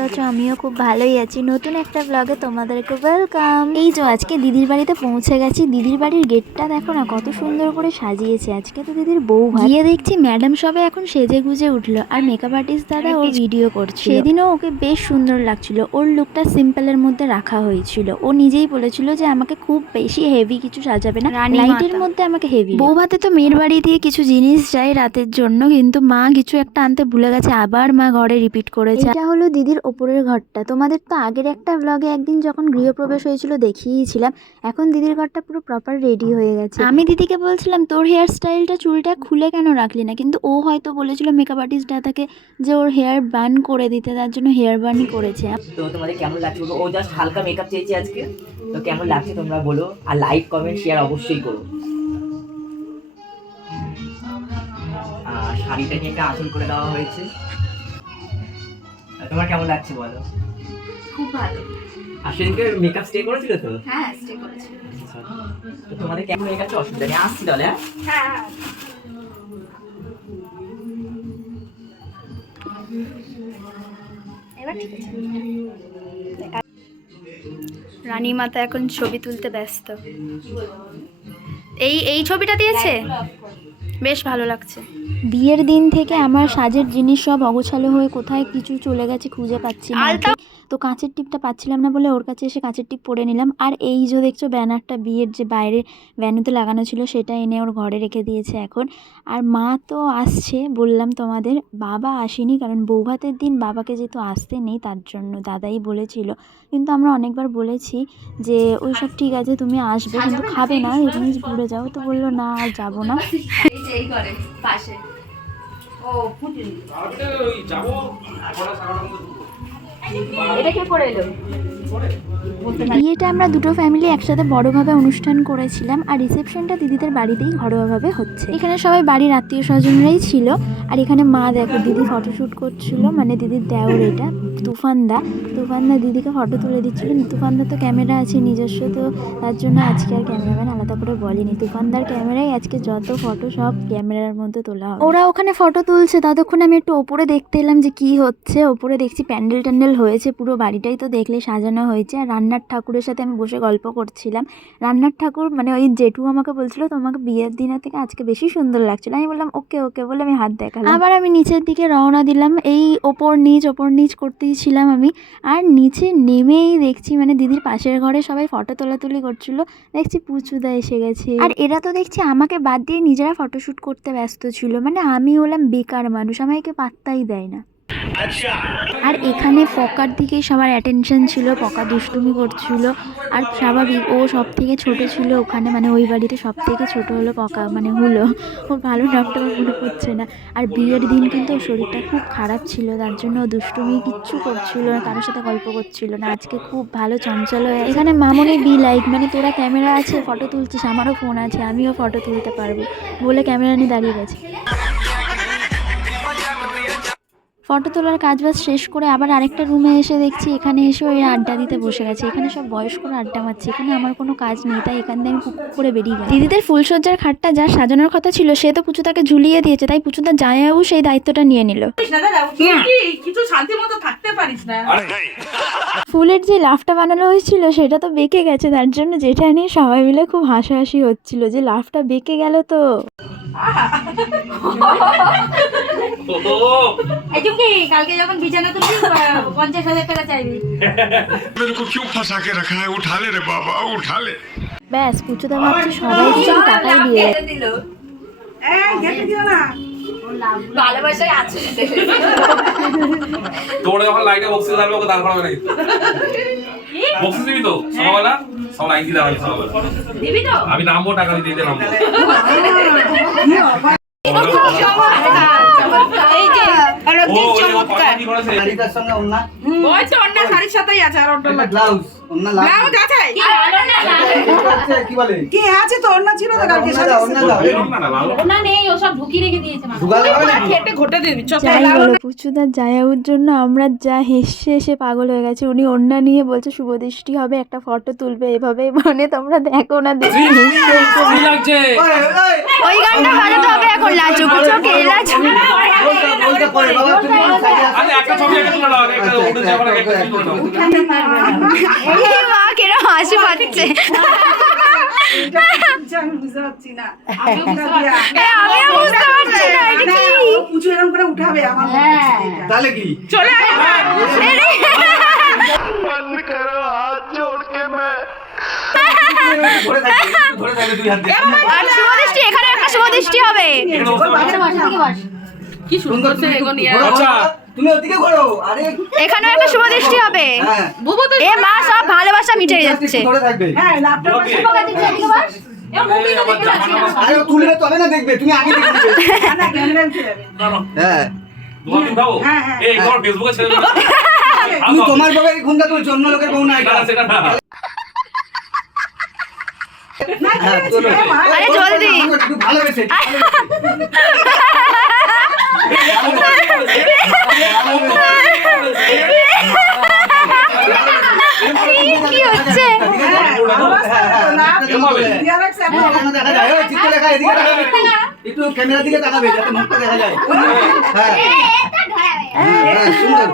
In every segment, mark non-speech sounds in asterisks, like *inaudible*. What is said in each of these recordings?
আছো সুস্থ আছো আমিও খুব ভালোই আছি। নতুন একটা ব্লগে তোমাদেরকে ওয়েলকাম এই যে আজকে দিদির বাড়িতে পৌঁছে গেছি। দিদির বাড়ির গেটটা দেখো না কত সুন্দর করে সাজিয়েছে। আজকে তো দিদির বউ। গিয়ে দেখছি ম্যাডাম সবে এখন সেজে গুজে উঠল আর মেকআপ আর্টিস্ট দাদা ওর ভিডিও করছে সেদিনও ওকে বেশ সুন্দর লাগছিল। ওর লুকটা সিম্পলের মধ্যে রাখা হয়েছিল। ও নিজেই বলেছিল যে আমাকে খুব বেশি হেভি কিছু সাজাবে না। রানী লাইটের মধ্যে আমাকে হেভি বউ ভাতে তো মেয়ের বাড়ি দিয়ে কিছু জিনিস চাই রাতের জন্য কিন্তু মা কিছু একটা আনতে ভুলে গেছে। আবার মা ঘরে রিপিট করেছে। এটা হলো দিদির ওপরের ঘরটা। তোমাদের তো আগের একটা ব্লগে একদিন যখন গৃহপ্রবেশ হয়েছিল দেখিয়েছিলাম এখন দিদির ঘরটা পুরো প্রপার রেডি হয়ে গেছে। আমি দিদিকে বলছিলাম তোর হেয়ার স্টাইলটা চুলটা খুলে কেন রাখলি না? কিন্তু ও হয়তো বলেছিল মেকআপ আর্টিস্ট দাদাকে যে ওর হেয়ার বান করে দিতে তার জন্য হেয়ার বানই করেছে। তো তোমাদের কেমন লাগছে ও জাস্ট হালকা মেকআপ চেয়েছে আজকে। তো কেমন লাগছে তোমরা বলো? আর লাইক কমেন্ট শেয়ার অবশ্যই করো। আর শাড়িটা নিয়ে একটা আসল করে দেওয়া হয়েছে। তোমার কেমন লাগছে বলো? খুব ভালো। আর সেদিনকে মেকআপ স্টে করেছিল তো? হ্যাঁ স্টে করেছি। তো তোমাদের কেমন হয়ে গেছে? অসুবিধা নেই আসছি তাহলে হ্যাঁ? হ্যাঁ। রানী মাতা এখন ছবি তুলতে ব্যস্ত। এই এই ছবিটা দিয়েছে? বেশ ভালো লাগছে বিয়ের দিন থেকে আমার সাজের জিনিস সব অগোছালো হয়ে কোথায় কিছু চলে গেছে খুঁজে পাচ্ছি না। তো কাঁচের টিপটা পাচ্ছিলাম না বলে ওর কাছে এসে কাঁচের টিপ পরে নিলাম। আর এই যে দেখছ ব্যানারটা বিয়ের যে বাইরে ভ্যানুতে লাগানো ছিল সেটা এনে ওর ঘরে রেখে দিয়েছে এখন। আর মা তো আসছে বললাম তোমাদের বাবা আসেনি কারণ বৌভাতের দিন বাবাকে যেহেতু আসতে নেই তার জন্য দাদাই বলেছিল। কিন্তু আমরা অনেকবার বলেছি যে ওই সব ঠিক আছে তুমি আসবে কিন্তু খাবে না এমনি ঘুরে যাও। তো বলল না আর *laughs* যাব না। এই করে পাশে ও এটা কে করে এলো? বিয়েটা আমরা দুটো ফ্যামিলি একসাথে বড়ভাবে অনুষ্ঠান করেছিলাম, আর রিসেপশনটা দিদিদের বাড়িতেই ঘরোয়াভাবে হচ্ছে। এখানে সবাই বাড়ির আত্মীয় স্বজনরাই ছিল, আর এখানে মা দেখো, দিদি ফটোশ্যুট করছিল মানে দিদির দেওর এটা, তুফানদা। তুফানদা দিদিকে ফটো তুলে দিচ্ছিল তুফানদা তো ক্যামেরা আছে, নিজস্ব তো, তার জন্য আজকে আর ক্যামেরাম্যান আলাদা করে বলেনি। তুফানদার ক্যামেরায় আজকে যত ফটো সব ক্যামেরার মধ্যে তোলা হবে। ওরা ওখানে ফটো তুলছে, ততক্ষণ আমি একটু ওপরে দেখতে এলাম যে কি হচ্ছে। ওপরে দেখছি প্যান্ডেল ট্যান্ডেল হয়েছে, পুরো বাড়িটাই তো দেখলে সাজানো হয়েছে। আর রান্নার ঠাকুরের সাথে আমি বসে গল্প করছিলাম। রান্নার ঠাকুর মানে ওই জেঠু আমাকে বলছিল তোমাকে বিয়ের দিনের থেকে আজকে বেশি সুন্দর লাগছিল। আমি বললাম ওকে ওকে বলে আমি হাত দেখালাম। আবার আমি নিচের দিকে রওনা দিলাম। এই ওপর নিচ ওপর নিচ করতেই ছিলাম আমি। আর নিচে নেমেই দেখছি মানে দিদির পাশের ঘরে সবাই ফটো তোলাতুলি করছিল। দেখছি পুচুদা এসে গেছে। আর এরা তো দেখছি আমাকে বাদ দিয়ে নিজেরা ফটোশ্যুট করতে ব্যস্ত ছিল। মানে আমি হলাম বেকার মানুষ আমাকে পাত্তাই দেয় না। আর এখানে পকার দিকেই সবার অ্যাটেনশন ছিল পকা দুষ্টুমি করছিল। আর স্বাভাবিক, ও সব থেকে ছোট ছিল ওখানে মানে ওই বাড়িতে সব থেকে ছোট হলো পকা মানে হলো। ওর ভালো আমার মনে পড়ছে না। আর বিয়ের দিন কিন্তু ওর শরীরটা খুব খারাপ ছিল, তার জন্য ও দুষ্টুমি কিচ্ছু করছিল না, কারোর সাথে গল্প করছিল না। আজকে খুব ভালো চঞ্চল হয়ে এখানে মামনি বি লাইক মানে তোরা ক্যামেরা আছে, ফটো তুলছিস, আমারও ফোন আছে, আমিও ফটো তুলতে পারব। বলে ক্যামেরা নিয়ে দাঁড়িয়ে গেছে। ফটো তোলার কাজ বাজ শেষ করে আবার আরেকটা রুমে এসে দেখছি এখানে এসে ওই আড্ডা দিতে বসে গেছে। এখানে সব বয়স্করা আড্ডা মারছে। এখানে আমার কোনো কাজ নেই তাই এখান থেকে আমি পুকুর করে বেরিয়ে গেলাম। দিদিদের ফুলসজ্জার খাটটা যা সাজানোর কথা ছিল সে তো পুচুতাকে ঝুলিয়ে দিয়েছে তাই পুচুদা জায়াও সেই দায়িত্বটা নিয়ে নিল। কিছু শান্তি মতো থাকতে পারিস না? ফুলের যে লাফটা বানানো হয়েছিল সেটা তো বেঁকে গেছে তার জন্য যেটা নিয়ে সবাই মিলে খুব হাসাহাসি হচ্ছিল যে লাফটা বেঁকে গেল তো। *laughs* এই চুমকি কালকে যখন বিছানা তুলবি আহ, পঞ্চাশ হাজার টাকা চাইবি मेरे को क्यों फंसा के रखा है उठा ले रे बाबा उठा ले ব্যাস পুচুদা ভাবছে সবাই শুধু টাকাই দিয়ে দেয়। দিল এই যেতে দিও না ভালোবাসায় আছে তোমরা যখন লাইটে বক্সিং থাকবে ওকে দাঁড় করাবে নাকি বক্সিং দিবি তো সকালবেলা সব লাইন দিলে আমি সকালবেলা দিবি তো আমি নামবো টাকা দিতে দিতে নামবো এই শাড়িটার সঙ্গে ওই তো অন্য শাড়ির সাথেই আছে আর অন্য ব্লাউজ। পুচুদার জায়াউর জন্য আমরা যা হেসে হেসে পাগল হয়ে গেছে উনি অন্যা নিয়ে বলছে শুভদৃষ্টি হবে একটা ফটো তুলবে এভাবে মানে তোমরা দেখো না দেখি ওই, গানটা বাজাতে হবে এখন চোখে একটা একটা মা কেরম হাসি পাচ্ছে এখানে একটা শুভদৃষ্টি হবে? কি সুন্দর তুমি ওদিকে ঘোরো। আরে এখানেও একটা শুভদৃষ্টি হবে হ্যাঁ। বুবু তো এ মা সব ভালোবাসা মিটে যাচ্ছে। ধরে থাকবে হ্যাঁ আরে তবে না দেখবে। তুমি আগে দেখবে না ক্যামেরা সামনে। হ্যাঁ। দুটো দিন খাব? হ্যাঁ, হ্যাঁ। এই, তোমার ফেসবুকে ছেড়ে। *laughs* তোমার বউয়ের ঘুমটা তুলছো অন্য লোকের বউ না না, এটা সেটা না। আরে জলদি। ভালোবেসে *laughs* কি হচ্ছে দেখা যায় ওই চিত্র লেখা এদিকে তাকাবে একটু। একটু ক্যামেরার দিকে তাকাবে যাতে মুখটা দেখা যায়। হ্যাঁ হ্যাঁ সুন্দর।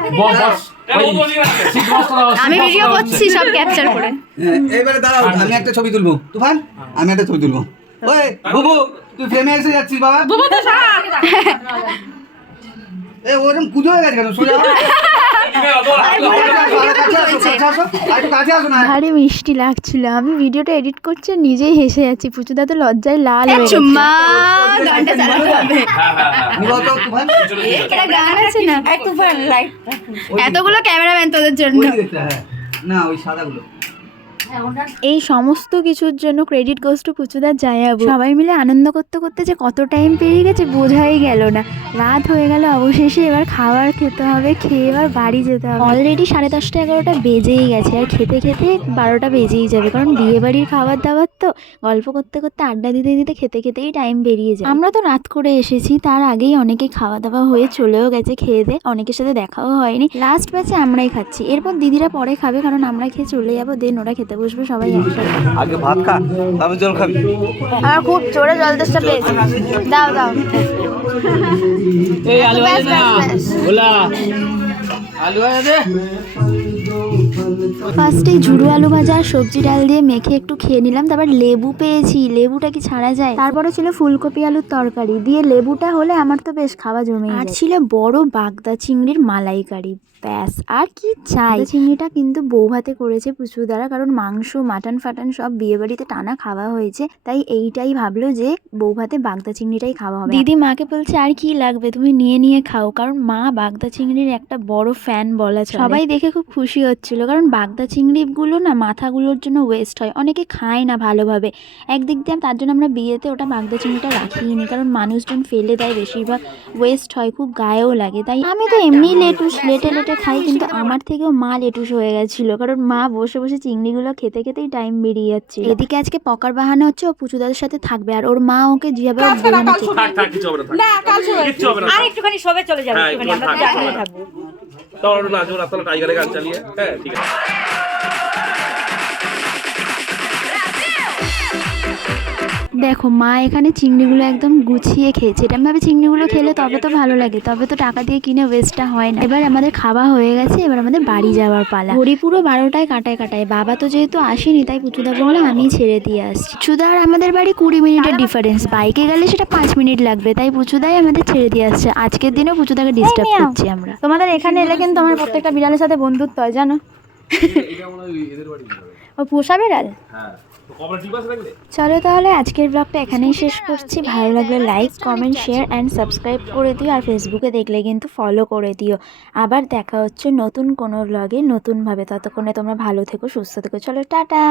কেন ও তো ওদিকে রাখছে? আমি ভিডিও করছি সব ক্যাপচার করে। হ্যাঁ, দাঁড়াও আমি একটা ছবি তুলবো। তুফান আমি একটা ছবি তুলবো। ওই বুবু তুই ফ্রেমে এসে যাচ্ছিস বাবা। বুবু তো এ ওরকম কুজো হয়ে গেছে কেন? সোজা *laughs* ভারী মিষ্টি লাগছিল। আমি ভিডিওটা এডিট করছি নিজেই হেসে যাচ্ছি। পুচুদা তো লজ্জায় লাল হয়ে গেছে। এতগুলো ক্যামেরাম্যান তোদের জন্য। হ্যাঁ। না ওই সাদাগুলো। এই সমস্ত কিছুর জন্য ক্রেডিট গোস টু পুচুদার জায়াবু সবাই মিলে আনন্দ করতে করতে যে কত টাইম পেরিয়ে গেছে, বোঝাই গেল না। রাত হয়ে গেল, অবশেষে এবার খাবার খেতে হবে, খেয়ে এবার বাড়ি যেতে হবে। অলরেডি সাড়ে দশটা এগারোটা বেজেই গেছে, আর খেতে খেতে বারোটা বেজেই যাবে, কারণ বিয়ে বাড়ির খাবার দাবার তো গল্প করতে করতে আড্ডা দিতে দিতে খেতে খেতেই টাইম বেরিয়ে যায়। আমরা তো রাত করে এসেছি, তার আগেই অনেকে খাওয়া দাওয়া হয়ে চলেও গেছে খেয়ে দে অনেকের সাথে দেখাও হয়নি। লাস্ট ব্যাচে আমরাই খাচ্ছি, এরপর দিদিরা পরে খাবে, কারণ আমরা খেয়ে চলে যাব দেন ওরা খেতে বসবে সবাই একসাথে। আগে ভাত খা তারপর জল খাবি। আমার খুব জোরে জল পেয়েছে দাও দাও। ব্যাস, ব্যাস, ব্যাস। ফার্স্টে ঝুড়ো আলু ভাজা আর সবজি ডাল দিয়ে মেখে একটু খেয়ে নিলাম তারপর লেবু পেয়েছি। লেবুটা কি ছাড়া যায়? তারপরে ছিল ফুলকপি আলুর তরকারি। দিয়ে লেবুটা হলে আমার তো বেশ খাওয়া জমে আর ছিল বড় বাগদা চিংড়ির মালাইকারি। ব্যাস আর কি চাই? চিংড়িটা কিন্তু বউ ভাতে করেছে পুচু দ্বারা কারণ মাংস মাটন ফাটন সব বিয়ে বাড়িতে টানা খাওয়া হয়েছে তাই এইটাই ভাবলো যে বউ ভাতে বাগদা চিংড়িটাই খাওয়া হবে। দিদি মাকে বলছে আর কি লাগবে? তুমি নিয়ে নিয়ে খাও। কারণ মা বাগদা চিংড়ির একটা বড় ফ্যান বলা চলে। সবাই দেখে খুব খুশি হচ্ছিল কারণ বাগদা চিংড়িগুলো না মাথাগুলোর জন্য ওয়েস্ট হয় অনেকে খায় না ভালোভাবে। একদিক দিয়ে তার জন্য আমরা বিয়েতে ওটা বাগদা চিংড়িটা রাখিনি কারণ মানুষজন ফেলে দেয় বেশিরভাগ ওয়েস্ট হয় খুব গায়েও লাগে তাই আমি তো এমনি লেটুস লেটে লেটে খাই কিন্তু আমার থেকেও মা লেটুস হয়ে গেছিল। কারণ মা বসে বসে চিংড়িগুলো খেতে খেতেই টাইম বেরিয়ে যাচ্ছে এদিকে আজকে পকার বাহানা হচ্ছে ও পুচুদাদের সাথে থাকবে আর ওর মা ওকে যেভাবে না, আর একটুখানি সবে চলে যাবে হ্যাঁ, একটুখানি আমরা। থাকব। টাইগারের গান চালিয়ে। হ্যাঁ, ঠিক আছে। দেখো মা এখানে চিংড়িগুলো একদম গুছিয়ে খেয়েছে। এরম ভাবে চিংড়িগুলো খেলে তবে তো ভালো লাগে তবে তো টাকা দিয়ে কিনে ওয়েস্টটা হয় না। এবার আমাদের খাওয়া হয়ে গেছে এবার আমাদের বাড়ি যাওয়ার পালা। ঘড়ি পুরো বারোটায় কাটায় কাটায় বাবা তো যেহেতু আসেনি তাই পুচুদা বলল আমি ছেড়ে দিয়ে আসছি। পুচুদা আর আমাদের বাড়ি কুড়ি মিনিটের ডিফারেন্স বাইকে গেলে সেটা পাঁচ মিনিট লাগবে তাই পুচুদাই আমাদের ছেড়ে দিয়ে আসছে। আজকের দিনেও পুচুদাকে ডিস্টার্ব করছি আমরা। তোমাদের এখানে এলে কিন্তু আমার প্রত্যেকটা বিড়ালের সাথে বন্ধুত্ব হয় জানো? ও পোষা বিড়াল হ্যাঁ? চলো তাহলে আজকের ব্লগটা এখানেই শেষ করছি। ভালো লাগলে like comment share and subscribe করে দিও। আর ফেসবুকে দেখলে কিন্তু ফলো করে দিও। আবার দেখা হচ্ছে নতুন কোনো ব্লগে নতুনভাবে। ততক্ষণে তোমরা ভালো থেকো সুস্থ থেকো। চলো টাটা!